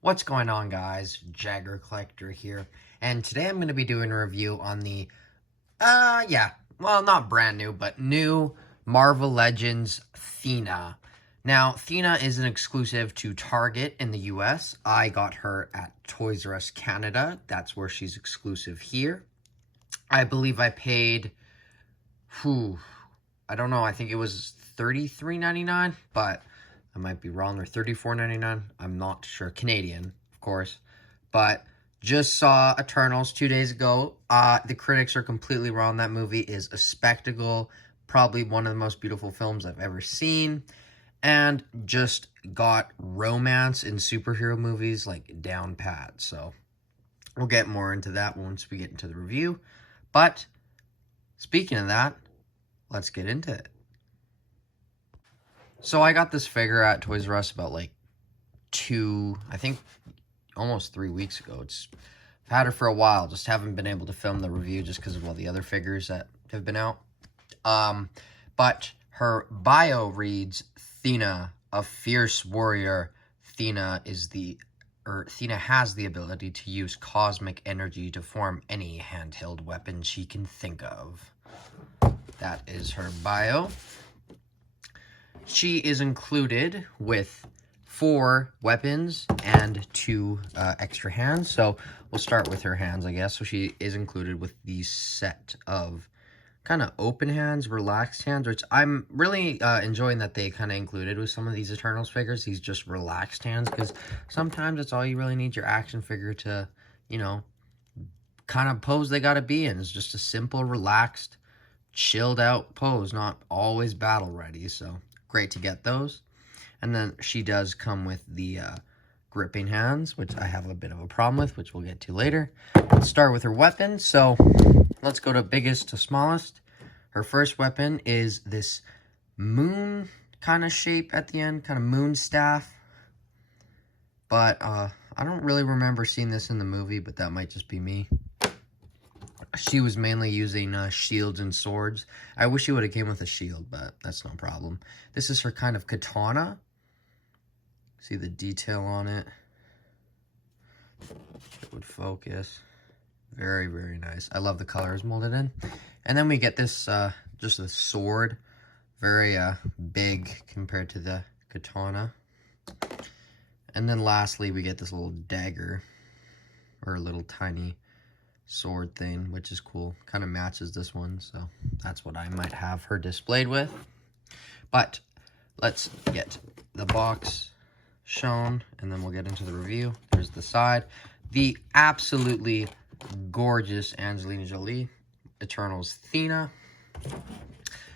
What's going on, guys? Jagger Collector here, and today I'm going to be doing a review on the, not brand new, but new Marvel Legends Thena. Now, Thena is an exclusive to Target in the US. I got her at Toys R Us Canada. That's where she's exclusive here. I believe I paid, I don't know, I think it was $33.99, but I might be wrong, or $34.99. I'm not sure. Canadian, of course. But just saw Eternals 2 days ago. The critics are completely wrong. That movie is a spectacle. Probably one of the most beautiful films I've ever seen. And just got romance in superhero movies like down pat. So we'll get more into that once we get into the review. But speaking of that, let's get into it. So I got this figure at Toys R Us about almost 3 weeks ago. I've had her for a while, just haven't been able to film the review just because of all the other figures that have been out. But her bio reads, Thena, a fierce warrior. Thena has the ability to use cosmic energy to form any handheld weapon she can think of. That is her bio. She is included with 4 weapons and 2 extra hands. So we'll start with her hands, I guess. So she is included with the set of kind of open hands, relaxed hands, which I'm really enjoying that they kind of included with some of these Eternals figures, these just relaxed hands, because sometimes that's all you really need your action figure to, kind of pose they got to be in. It's just a simple, relaxed, chilled out pose, not always battle ready. So great to get those. And then she does come with the gripping hands, which I have a bit of a problem with, which we'll get to later. Let's start with her weapons. So let's go to biggest to smallest. Her first weapon is this moon kind of shape at the end, kind of moon staff. But I don't really remember seeing this in the movie, but that might just be me. She was mainly using shields and swords. I wish she would have came with a shield, but that's no problem. This is her kind of katana. See the detail on it. It would focus. Very, very nice. I love the colors molded in. And then we get this, just a sword. Very big compared to the katana. And then lastly, we get this little dagger. Or a little tiny sword thing, which is cool. Kind of matches this one, so that's what I might have her displayed with. But let's get the box shown, and then we'll get into the review. There's the side. The absolutely gorgeous Angelina Jolie, Eternals Thena.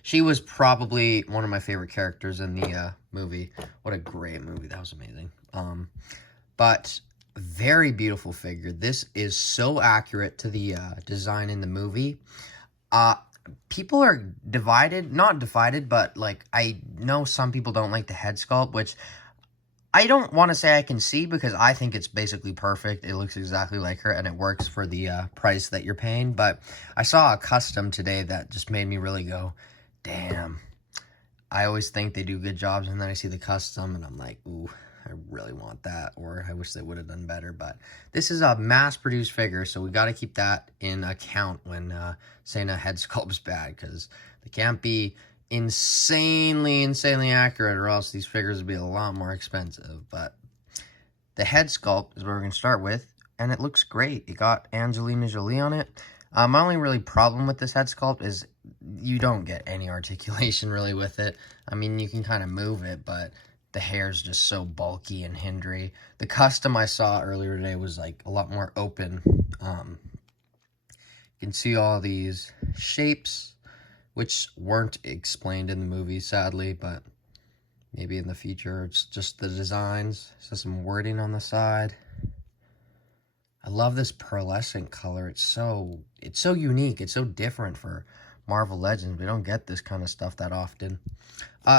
She was probably one of my favorite characters in the movie. What a great movie. That was amazing. But very beautiful figure. This is so accurate to the design in the movie. People are divided, not divided, but like I know some people don't like the head sculpt, which I don't want to say I can see because I think it's basically perfect. It looks exactly like her and it works for the price that you're paying. But I saw a custom today that just made me really go, damn. I always think they do good jobs, and then I see the custom and I'm like, ooh, I really want that, or I wish they would have done better. But this is a mass-produced figure, so we got to keep that in account when saying a head sculpt's bad, because they can't be insanely accurate, or else these figures would be a lot more expensive. But the head sculpt is what we're going to start with, and it looks great. It got Angelina Jolie on it. My only really problem with this head sculpt is you don't get any articulation really with it. I mean, you can kind of move it, but the hair's just so bulky and hindry. The custom I saw earlier today was like a lot more open. You can see all these shapes, which weren't explained in the movie, sadly, but maybe in the future. It's just the designs. So some wording on the side. I love this pearlescent color. It's so unique. It's so different for Marvel Legends. We don't get this kind of stuff that often.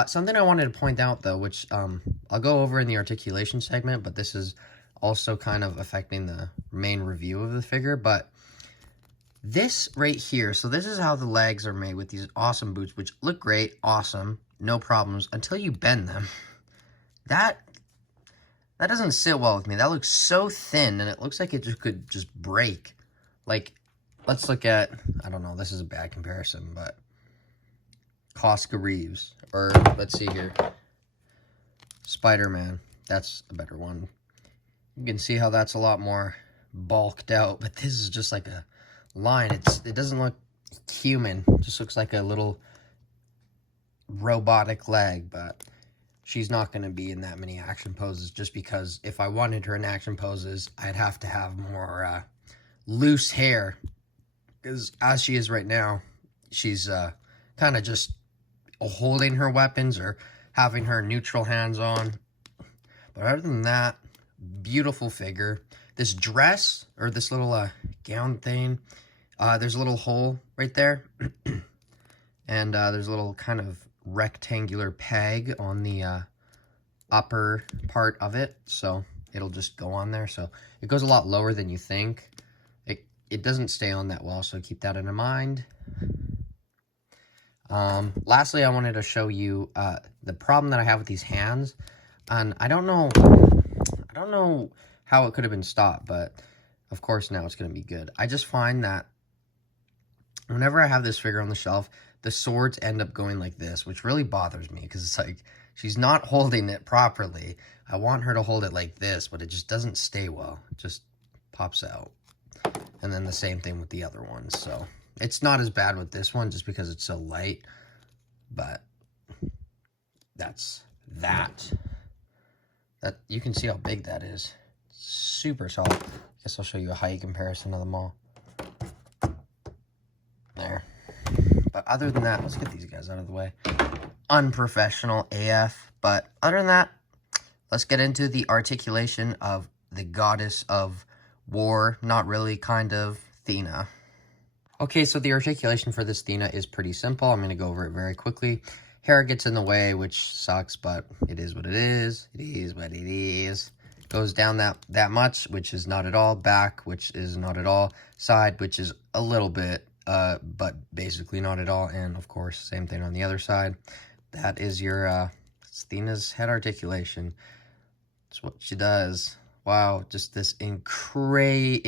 Something I wanted to point out, though, which I'll go over in the articulation segment, but this is also kind of affecting the main review of the figure. But this right here, so this is how the legs are made with these awesome boots, which look great, awesome, no problems, until you bend them. That That doesn't sit well with me. That looks so thin, and it looks like it just could just break. Like, let's look at, I don't know, this is a bad comparison, but Cosca Reeves, or let's see here, Spider-Man. That's a better one. You can see how that's a lot more bulked out, but this is just like a line. It doesn't look human. It just looks like a little robotic leg, but she's not going to be in that many action poses, just because if I wanted her in action poses, I'd have to have more loose hair, because as she is right now, she's kind of just holding her weapons or having her neutral hands on. But other than that, beautiful figure. This dress, or this little gown thing, there's a little hole right there, and there's a little kind of rectangular peg on the upper part of it, so it'll just go on there. So it goes a lot lower than you think. It doesn't stay on that well, so keep that in mind. Lastly, I wanted to show you the problem that I have with these hands, and I don't know how it could have been stopped, but of course now it's going to be good. I just find that whenever I have this figure on the shelf, the swords end up going like this, which really bothers me, because it's like she's not holding it properly. I want her to hold it like this, but it just doesn't stay well. It just pops out. And then the same thing with the other ones. So it's not as bad with this one just because it's so light, but that's that. You can see how big that is. Super solid. I guess I'll show you a height comparison of them all. There. But other than that, let's get these guys out of the way. Unprofessional AF. But other than that, let's get into the articulation of the goddess of war. Not really, kind of, Thena. Okay, so the articulation for this Thena is pretty simple. I'm going to go over it very quickly. Hair gets in the way, which sucks, but it is what it is. It is what it is. Goes down that much, which is not at all. Back, which is not at all. Side, which is a little bit, but basically not at all. And, of course, same thing on the other side. That is your Thena's head articulation. That's what she does. Wow, just this crazy,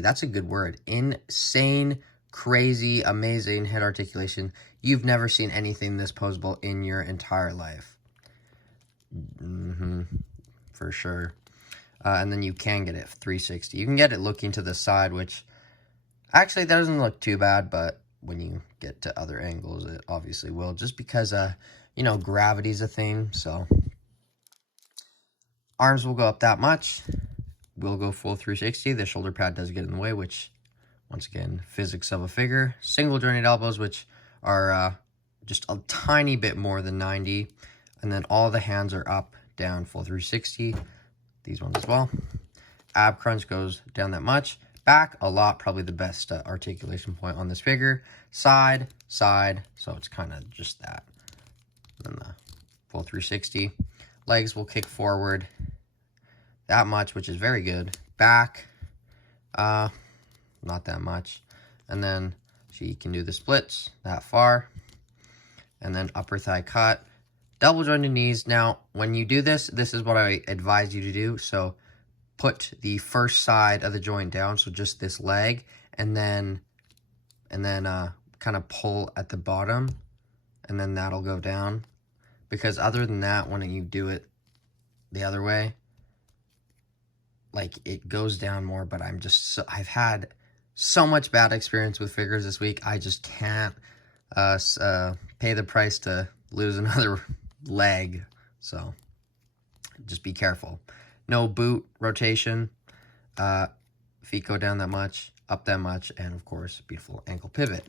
that's a good word. Insane, crazy, amazing head articulation. You've never seen anything this poseable in your entire life. For sure. And then you can get it 360. You can get it looking to the side, which actually that doesn't look too bad, but when you get to other angles, it obviously will, just because, you know, gravity's a thing, so. Arms will go up that much. We'll go full 360. The shoulder pad does get in the way, which, once again, physics of a figure. Single jointed elbows, which are just a tiny bit more than 90. And then all the hands are up, down, full 360. These ones as well. Ab crunch goes down that much. Back, a lot, probably the best articulation point on this figure. Side, side, so it's kind of just that. And then the full 360. Legs will kick forward that much, which is very good. Back, not that much. And then she can do the splits that far. And then upper thigh cut. Double jointed knees. Now, when you do this, this is what I advise you to do. So put the first side of the joint down, so just this leg, and then kind of pull at the bottom, and then that'll go down. Because other than that, when you do it the other way, like, it goes down more, but I've had so much bad experience with figures this week. I just can't pay the price to lose another leg. So just be careful. No boot rotation. Feet go down that much, up that much, and of course, beautiful ankle pivot.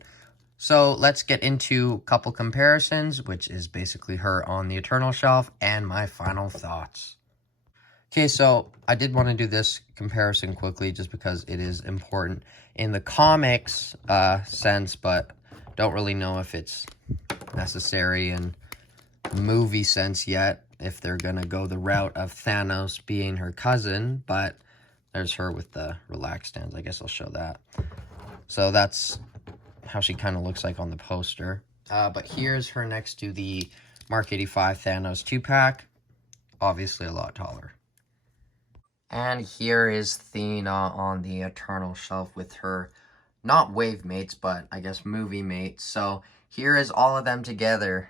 So let's get into a couple comparisons, which is basically her on the Eternal shelf, and my final thoughts. Okay, so I did want to do this comparison quickly just because it is important in the comics sense, but don't really know if it's necessary in movie sense yet, if they're going to go the route of Thanos being her cousin. But there's her with the relaxed stance. I guess I'll show that. So that's how she kind of looks like on the poster. But here's her next to the Mark 85 Thanos 2-pack. obviously a lot taller. And here is Thena on the Eternal shelf with her, not wave mates, but I guess movie mates. So here is all of them together.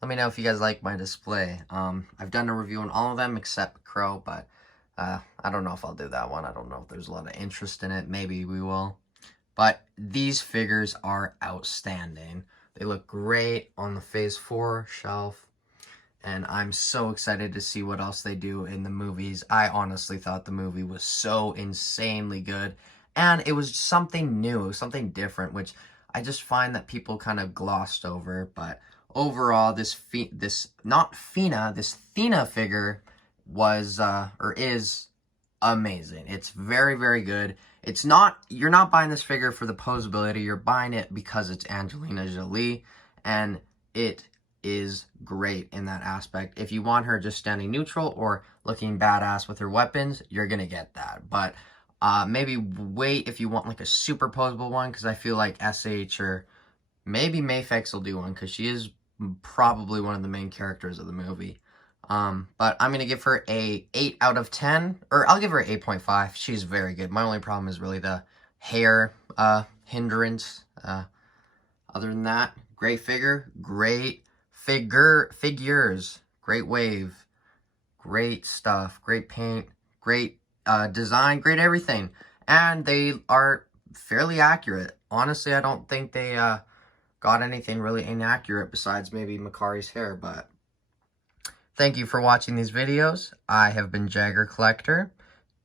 Let me know if you guys like my display. I've done a review on all of them except Crow, but I don't know if I'll do that one. I don't know if there's a lot of interest in it. Maybe we will. But these figures are outstanding. They look great on the Phase 4 shelf. And I'm so excited to see what else they do in the movies. I honestly thought the movie was so insanely good. And it was something new, something different, which I just find that people kind of glossed over. But overall, this Thena figure was, or is, amazing. It's very, very good. It's not, you're not buying this figure for the posability. You're buying it because it's Angelina Jolie. And it is great in that aspect. If you want her just standing neutral or looking badass with her weapons, you're gonna get that. But maybe wait if you want like a super posable one, because I feel like SH or maybe Mayfix will do one, because she is probably one of the main characters of the movie. But I'm gonna give her a 8 out of 10, or I'll give her 8.5. She's very good. My only problem is really the hair hindrance. Other than that, great figure, great figures, great wave, great stuff, great paint, great design, great everything. And they are fairly accurate. Honestly, I don't think they got anything really inaccurate besides maybe Makari's hair, but thank you for watching these videos. I have been Jagger Collector.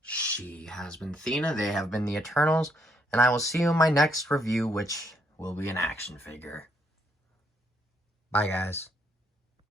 She has been Thena. They have been the Eternals. And I will see you in my next review, which will be an action figure. Bye, guys.